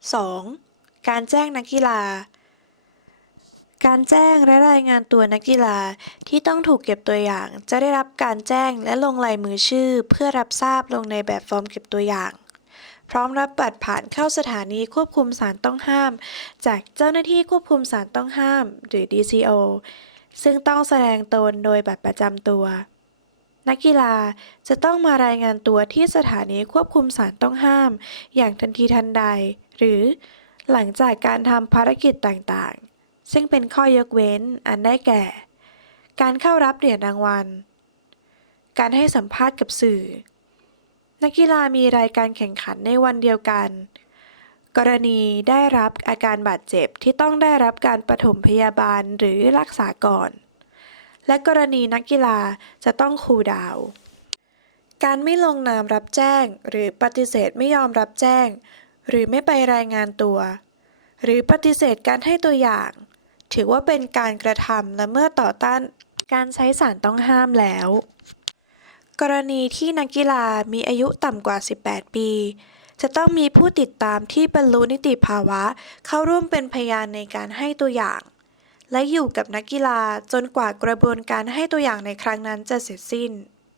2. การแจ้งนักกีฬา การแจ้งและรายงานตัวนักกีฬาที่ต้องถูกเก็บตัวอย่าง จะได้รับการแจ้งและลงลายมือชื่อ เพื่อรับทราบลงในแบบฟอร์มเก็บตัวอย่าง พร้อมรับบัตรผ่านเข้าสถานีควบคุมสารต้องห้าม จากเจ้าหน้าที่ควบคุมสารต้องห้าม หรือ DCO ซึ่งต้องแสดงตนโดยบัตรประจำตัว นักกีฬาจะต้องมารายงานตัวที่สถานีควบคุมสารต้องห้าม อย่างทันทีทันใด หรือหลังจากการทำภารกิจต่างๆ ซึ่งเป็นข้อยกเว้นอันได้แก่ การเข้ารับเหรียญรางวัล การให้สัมภาษณ์กับสื่อ นักกีฬามีรายการแข่งขันในวันเดียวกัน กรณีได้รับอาการบาดเจ็บที่ต้องได้รับการปฐมพยาบาลหรือรักษาก่อน และกรณีนักกีฬาจะต้องคูลดาวน์การไม่ลงนามรับแจ้ง หรือปฏิเสธไม่ยอมรับแจ้ง หรือไม่ไปรายงานตัว หรือปฏิเสธการให้ตัวอย่าง ถือว่าเป็นการกระทำและเมื่อต่อต้านการใช้สารต้องห้ามแล้ว กรณีที่นักกีฬามีอายุต่ำกว่า 18 ปี จะต้องมีผู้ติดตามที่บรรลุนิติภาวะ เข้าร่วมเป็นพยานในการให้ตัวอย่าง และอยู่กับนักกีฬาจนกว่ากระบวนการให้ตัวอย่างในครั้งนั้นจะเสร็จสิ้น